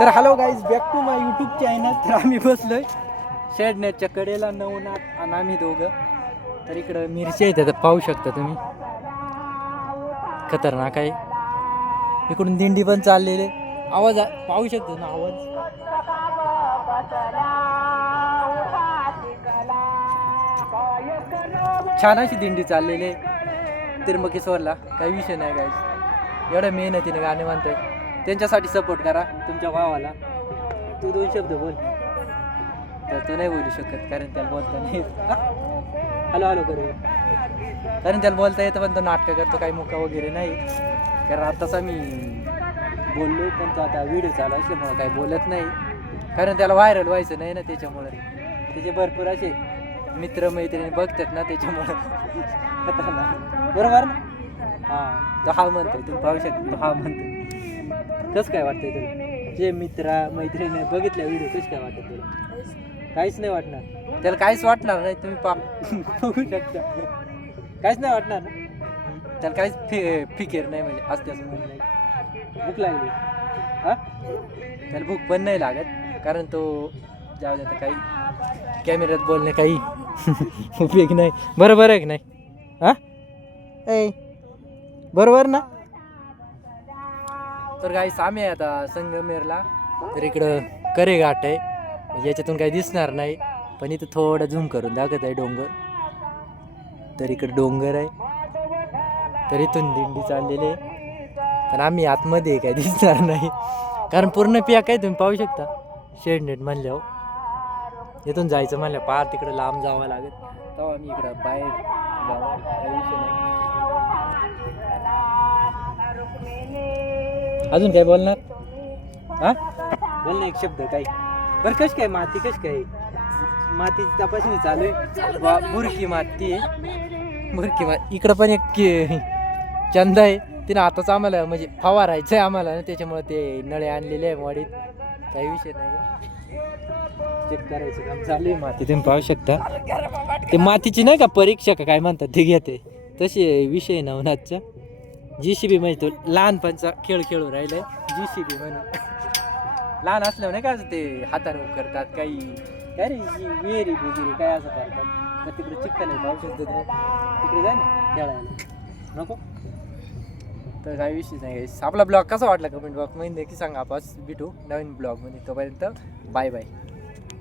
तर hello guys back to my YouTube channel तर आम्ही बसलोय. शेडनेटच्या कडेला नवनाथ आणि आम्ही दोघं. तर इकडं मिरची आहेत आता पाहू शकता तुम्ही. खतरनाक आहे. इकडून दिंडी पण चाललेले आवाज पाहू शकतो ना आवाज? छान अशी दिंडी चाललेली आहे. तिरमकेश्वरला. काही विषय नाही गाईज एवढ्या मेहनतीने गाणे म्हणतात त्यांच्यासाठी सपोर्ट करा तुमच्या भावाला. तू दोन शब्द बोल. तर तो नाही बोलू शकत कारण त्याला बोलता नाही हॅलो हॅलो करू. कारण त्याला बोलता येतं पण तो नाटकं करतो काही मुका वगैरे नाही. कारण आत्ताचा आम्ही बोललो पण तो आता व्हिडिओ चालू असल्यामुळं काही बोलत नाही. कारण त्याला व्हायरल व्हायचं नाही ना त्याच्यामुळे. त्याचे भरपूर असे मित्र मैत्रिणी बघतात ना त्याच्यामुळं. बरोबर ना? हां तो हा म्हणतोय तुम्ही पाहू शकता तो हा म्हणतोय. कसं काय वाटतंय तुला? जे मित्रा मैत्रिणी बघितल्या व्हिडिओ कसं काय वाटत तुला? काहीच नाही वाटणार. त्याला काहीच वाटणार नाही तुम्ही पा बघू शकता. काहीच नाही वाटणार ना? त्याला काहीच फि फिकेर नाही म्हणजे असते असं म्हणणं नाही भूक लागली. हा? त्याला भूक पण नाही लागत कारण तो जाऊ द्या आता काही कॅमेऱ्यात बोलणे काही उपयोग नाही. बरोबर आहे की नाही? हा? ए बरोबर ना? तर काही सामे आहे आता संगमेरला. तर इकडं करे घाट आहे. याच्यातून काही दिसणार नाही पण इथं थोडं झूम करून दाखवत आहे डोंगर. तर इकडं डोंगर आहे. तर इथून दिंडी चाललेली आहे. पण आम्ही आतमध्ये आहे, काही दिसणार नाही. कारण पूर्ण पिया काय तुम्ही पाहू शकता. शेड नेट म्हणल्यावर हो. इथून जायचं म्हणलं पार तिकडं लांब जावं लागेल. तेव्हा आम्ही इकडं बाहेर जावं अजून काय बोलणार? हा? बोल ना एक शब्द काही बरं कश काय माती कश काय? मातीची तपासणी चालू आहे. वा बुरकी माती आहे. बुरकी माती इकडं पण एक कि- चंद आहे. तिनं आताच आम्हाला म्हणजे फवारायचं आहे आम्हाला ना त्याच्यामुळे ते नळे आणलेले आहे वाडीत. काही विषय नाही. चेक करायचं काम चालू आहे. माती तुम्ही पाहू शकता. ते मातीची नाही का परीक्षा का काय म्हणतात ते घेते. तसे विषय नवनाथच्या जी सी बी म्हणजे तो लहानपणचा खेळ खेळू राहिलाय जी सी बी म्हणून. लहान असल्यावर नाही का असं ते हाताने करतात काही. काय रे विहिरी बिगिरी काय असं करतात. तर तिकडे चिकन आहे पाहू शकतो तिकडे. जाय ना खेळायला. नको. तर काही विषय नाही. आपला ब्लॉग कसा वाटला कमेंट बॉक्समध्ये नक्की सांगा. आपण भेटू नवीन ब्लॉगमध्ये. तोपर्यंत बाय बाय.